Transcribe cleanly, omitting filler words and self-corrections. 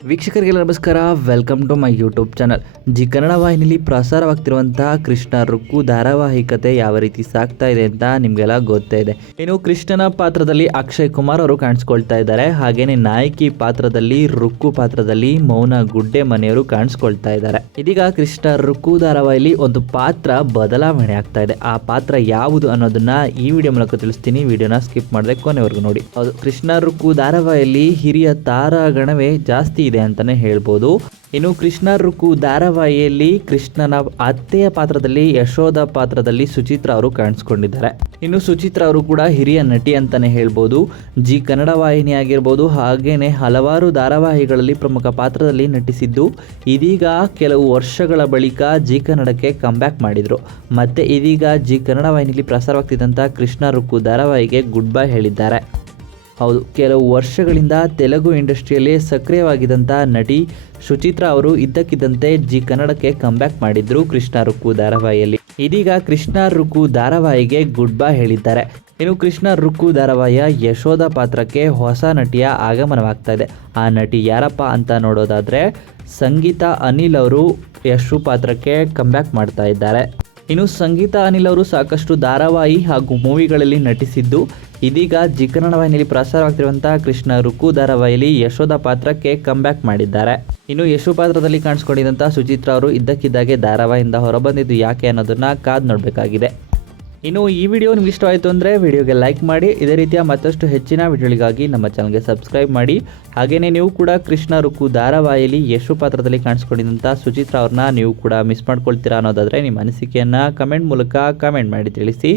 ವೀಕ್ಷಕರಿಗೆಲ್ಲ ನಮಸ್ಕಾರ. Welcome to my YouTube channel. Zee Kannada ವಾಹಿನಿಯಲ್ಲಿ ಪ್ರಸಾರವಾಗ್ತಿರುವಂತಹ ಕೃಷ್ಣ ರುಕ್ಕು ಧಾರಾವಾಹಿಕತೆ ಯಾವ ರೀತಿ ಸಾಗ್ತಾ ಇದೆ ಅಂತ ನಿಮಗೆಲ್ಲ ಗೊತ್ತೇ ಇದೆ. ಇನ್ನು ಕೃಷ್ಣನ ಪಾತ್ರದಲ್ಲಿ ಅಕ್ಷಯ್ ಕುಮಾರ್ ಅವರು ಕಾಣಿಸ್ಕೊಳ್ತಾ ಇದ್ದಾರೆ. ಹಾಗೇನೆ ನಾಯಕಿ ಪಾತ್ರದಲ್ಲಿ ರುಕ್ಕು ಪಾತ್ರದಲ್ಲಿ ಮೌನ ಗುಡ್ಡೆ ಮನೆಯವರು ಕಾಣಿಸ್ಕೊಳ್ತಾ ಇದ್ದಾರೆ. ಇದೀಗ ಕೃಷ್ಣ ರುಕ್ಕು ಧಾರಾವಾಹಿಯಲ್ಲಿ ಒಂದು ಪಾತ್ರ ಬದಲಾವಣೆ ಆಗ್ತಾ ಇದೆ. ಆ ಪಾತ್ರ ಯಾವುದು ಅನ್ನೋದನ್ನ ಈ ವಿಡಿಯೋ ಮೂಲಕ ತಿಳಿಸ್ತೀನಿ. ವಿಡಿಯೋನ ಸ್ಕಿಪ್ ಮಾಡದೆ ಕೊನೆವರೆಗೂ ನೋಡಿ. ಹೌದು, ಕೃಷ್ಣ ರುಕ್ಕು ಧಾರಾವಾಹಿಯಲ್ಲಿ ಹಿರಿಯ ತಾರಾಗಣವೇ ಜಾಸ್ತಿ ಇದೆ ಅಂತಾನೆ ಹೇಳ್ಬೋದು. ಇನ್ನು ಕೃಷ್ಣ ರುಕ್ಕು ಧಾರಾವಾಹಿಯಲ್ಲಿ ಕೃಷ್ಣನ ಅತ್ತೆಯ ಪಾತ್ರದಲ್ಲಿ ಯಶೋಧ ಪಾತ್ರದಲ್ಲಿ ಸುಚಿತ್ರಾ ಅವರು ಕಾಣಿಸ್ಕೊಂಡಿದ್ದಾರೆ. ಇನ್ನು ಸುಚಿತ್ರಾ ಅವರು ಕೂಡ ಹಿರಿಯ ನಟಿ ಅಂತಾನೆ ಹೇಳ್ಬೋದು. ಜಿ ಕನ್ನಡ ವಾಹಿನಿ ಆಗಿರ್ಬೋದು, ಹಾಗೇನೆ ಹಲವಾರು ಧಾರಾವಾಹಿಗಳಲ್ಲಿ ಪ್ರಮುಖ ಪಾತ್ರದಲ್ಲಿ ನಟಿಸಿದ್ದು ಇದೀಗ ಕೆಲವು ವರ್ಷಗಳ ಬಳಿಕ ಜಿ ಕನ್ನಡಕ್ಕೆ ಕಂಬ್ಯಾಕ್ ಮಾಡಿದ್ರು. ಮತ್ತೆ ಇದೀಗ ಜಿ ಕನ್ನಡ ವಾಹಿನಿಯಲ್ಲಿ ಪ್ರಸಾರವಾಗ್ತಿದ್ದಂಥ ಕೃಷ್ಣ ರುಕ್ಕು ಧಾರಾವಾಹಿಗೆ ಗುಡ್ ಬೈ ಹೇಳಿದ್ದಾರೆ. ಹೌದು, ಕೆಲವು ವರ್ಷಗಳಿಂದ ತೆಲುಗು ಇಂಡಸ್ಟ್ರಿಯಲ್ಲಿ ಸಕ್ರಿಯವಾಗಿದ್ದಂಥ ನಟಿ ಸುಚಿತ್ರಾ ಅವರು ಇದ್ದಕ್ಕಿದ್ದಂತೆ ಜಿ ಕನ್ನಡಕ್ಕೆ ಕಂಬ್ಯಾಕ್ ಮಾಡಿದ್ರು ಕೃಷ್ಣ ರುಕ್ಕು ಧಾರಾವಾಹಿಯಲ್ಲಿ. ಇದೀಗ ಕೃಷ್ಣ ರುಕ್ಕು ಧಾರಾವಾಹಿಗೆ ಗುಡ್ ಬೈ ಹೇಳಿದ್ದಾರೆ. ಇನ್ನು ಕೃಷ್ಣ ರುಕ್ಕು ಧಾರಾವಾಹಿಯ ಯಶೋಧ ಪಾತ್ರಕ್ಕೆ ಹೊಸ ನಟಿಯ ಆಗಮನವಾಗ್ತಾ ಇದೆ. ಆ ನಟಿ ಯಾರಪ್ಪ ಅಂತ ನೋಡೋದಾದ್ರೆ ಸಂಗೀತ ಅನಿಲ್ ಅವರು ಯಶು ಪಾತ್ರಕ್ಕೆ ಕಂಬ್ಯಾಕ್ ಮಾಡ್ತಾ ಇದ್ದಾರೆ. ಇನ್ನು ಸಂಗೀತ ಅನಿಲ್ ಅವರು ಸಾಕಷ್ಟು ಧಾರಾವಾಹಿ ಹಾಗೂ ಮೂವಿಗಳಲ್ಲಿ ನಟಿಸಿದ್ದು ಇದೀಗ ಜಿ ಕನ್ನಡ ವಾಹಿನಿಯಲ್ಲಿ ಪ್ರಸಾರವಾಗ್ತಿರುವಂತಹ ಕೃಷ್ಣ ರುಕ್ಕು ಧಾರಾವಾಹಿಯಲ್ಲಿ ಯಶೋಧ ಪಾತ್ರಕ್ಕೆ ಕಂಬ್ಯಾಕ್ ಮಾಡಿದ್ದಾರೆ. ಇನ್ನು ಯಶು ಪಾತ್ರದಲ್ಲಿ ಕಾಣಿಸ್ಕೊಂಡಿದ್ದಂಥ ಸುಚಿತ್ರಾ ಅವರು ಇದ್ದಕ್ಕಿದ್ದಾಗೆ ಧಾರಾವಾಹಿಯಿಂದ ಹೊರಬಂದಿದ್ದು ಯಾಕೆ ಅನ್ನೋದನ್ನ ಕಾದು ನೋಡಬೇಕಾಗಿದೆ. ಇನ್ನು ಈ ವಿಡಿಯೋ ನಿಮ್ಗೆ ಇಷ್ಟವಾಯಿತು ಅಂದರೆ ವಿಡಿಯೋಗೆ ಲೈಕ್ ಮಾಡಿ. ಇದೇ ರೀತಿಯ ಮತ್ತಷ್ಟು ಹೆಚ್ಚಿನ ವಿಡಿಯೋಗಳಿಗಾಗಿ ನಮ್ಮ ಚಾನಲ್ಗೆ ಸಬ್ಸ್ಕ್ರೈಬ್ ಮಾಡಿ. ಹಾಗೆಯೇ ನೀವು ಕೂಡ ಕೃಷ್ಣ ರುಕ್ಕು ಧಾರಾವಾಹಿಯಲ್ಲಿ ಯಶು ಪಾತ್ರದಲ್ಲಿ ಕಾಣಿಸ್ಕೊಂಡಿದ್ದಂಥ ಸುಚಿತ್ರಾ ಅವ್ರನ್ನ ನೀವು ಕೂಡ ಮಿಸ್ ಮಾಡ್ಕೊಳ್ತೀರಾ ಅನ್ನೋದಾದರೆ ನಿಮ್ಮ ಅನಿಸಿಕೆಯನ್ನು ಕಮೆಂಟ್ ಮೂಲಕ ಕಮೆಂಟ್ ಮಾಡಿ ತಿಳಿಸಿ.